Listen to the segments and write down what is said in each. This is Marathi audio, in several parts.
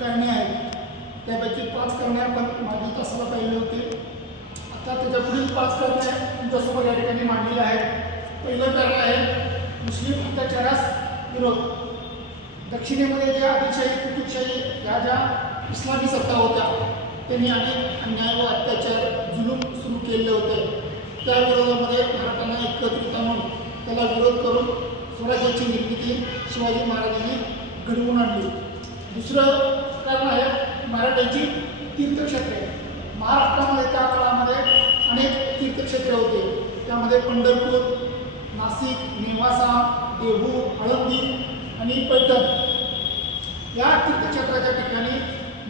कारणे आहेत. त्यापैकी 5 कारणे आपण मागील तासाला पाहिले होते. आता त्याच्या पुढील 5 कारणे तुमच्यासमोर या ठिकाणी मांडलेली आहेत. पहिलं कारण आहे मुस्लिम अत्याचारास विरोध. दक्षिणेमध्ये ज्या आदिलशाही कुतुबशाही या ज्या इस्लामी सत्ता होत्या त्यांनी अनेक अन्याय व अत्याचार जुलूम सुरू केले होते. त्या विरोधामध्ये मराठ्यांना एकत्रित आणून त्याला विरोध करून स्वराज्याची निर्मिती शिवाजी महाराजांनी घडवून आणली. दुसरं कारण आहे मराठ्यांची तीर्थक्षेत्रे. महाराष्ट्रामध्ये त्या काळामध्ये अनेक तीर्थक्षेत्रे होते. त्यामध्ये पंढरपूर, नाशिक, नेवासा, देहू, आळंदी आणि पैठण या तीर्थक्षेत्राच्या ठिकाणी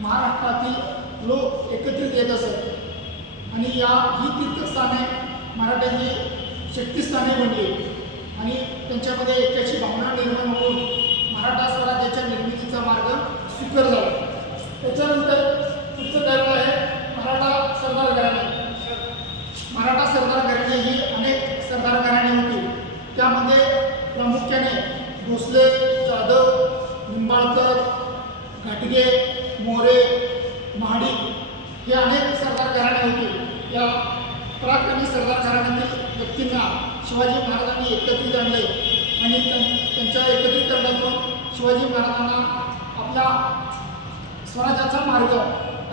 महाराष्ट्रातील लोक एकत्रित येत असत आणि ही तीर्थस्थाने मराठ्यांची शक्तिस्थाने बनली आणि त्यांच्यामध्ये ऐक्याची भावना निर्माण होऊन मराठा स्वराज्याच्या निर्मितीचा मार्ग स्वीकार झाला. त्याच्यानंतर पुढचं कारण आहे मराठा सरदार घराणे. मराठा सरदार घराणे ही अनेक सरदार घराणे होती. त्यामध्ये प्रामुख्याने भोसले, जाधव, निंबाळकर, घाटगे, मोरे, महाडिक हे अनेक सरदार घराणे होते. या पराक्रमी सरदार घराण्यातील व्यक्तींना शिवाजी महाराजांनी एकत्रित आणले आणि त्यांच्या एकत्रीकरणातून शिवाजी महाराजांना आपला स्वराज्याचा मार्ग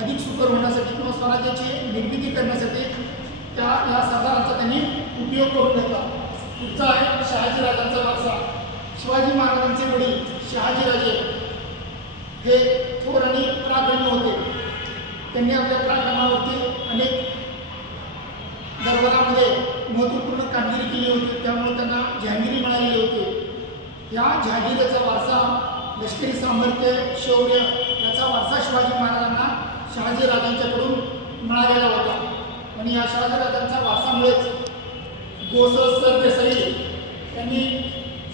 अधिक सुकर होण्यासाठी किंवा स्वराज्याची निर्मिती करण्यासाठी या सरदारांचा त्यांनी उपयोग करून घेतला. पुढचा आहे शहाजीराजांचा वारसा. शिवाजी महाराजांचे वडील शहाजीराजे हे थोर आणि पराक्रमी होते. त्यांनी आपल्या पराक्रमावरती अनेक दरबारामध्ये महत्त्वपूर्ण कामगिरी केली होती. त्यामुळे त्यांना जहागिरी मिळालेली होती. या जहागिरीचा वारसा लष्करी सामर्थ्य, शौर्य याचा वारसा शिवाजी महाराजांना शहाजीराजांच्याकडून मिळालेला होता. आणि या शहाजीराजांच्या वारसामुळेच गोस सरदेसाई यांनी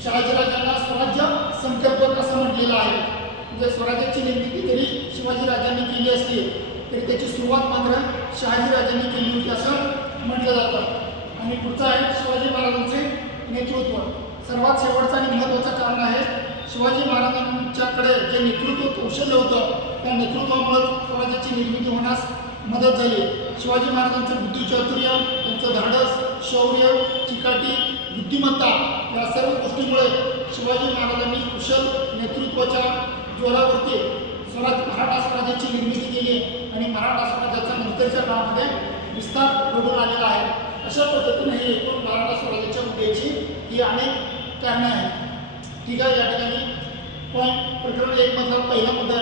शहाजीराजांना स्वराज्य संकल्प असं म्हटलेलं आहे. म्हणजे स्वराज्याची निर्मिती जरी शिवाजीराजांनी केली असली तरी त्याची सुरुवात मात्र शहाजीराजांनी केली होती असं म्हटलं जातं. आणि पुढचं आहे शिवाजी महाराजांचे नेतृत्व. सर्वात शेवटचं आणि महत्त्वाचं कारण आहे शिवाजी महाराजांच्याकडे जे नेतृत्व कौशल्य होतं त्या नेतृत्वामुळेच स्वराज्याची निर्मिती होण्यास मदत झाली. शिवाजी महाराजांचं बुद्धिचातुर्य, त्यांचं धाडस, शौर्य, चिकाटी, बुद्धिमत्ता या सर्व गोष्टीमुळे शिवाजी महाराजांनी कुशल नेतृत्वाच्या जोरावरती मराठा स्वराज्याची निर्मिती केली आणि मराठा स्वराज्याचा नंतरच्या काळामध्ये विस्तार घडून आलेला आहे. अशा पद्धतीने हे एकूण मराठा स्वराज्याच्या उदयाची ही अनेक कारणे आहेत. ठीक आहे. या ठिकाणी प्रकरण 1 मधला पहिला मुद्दा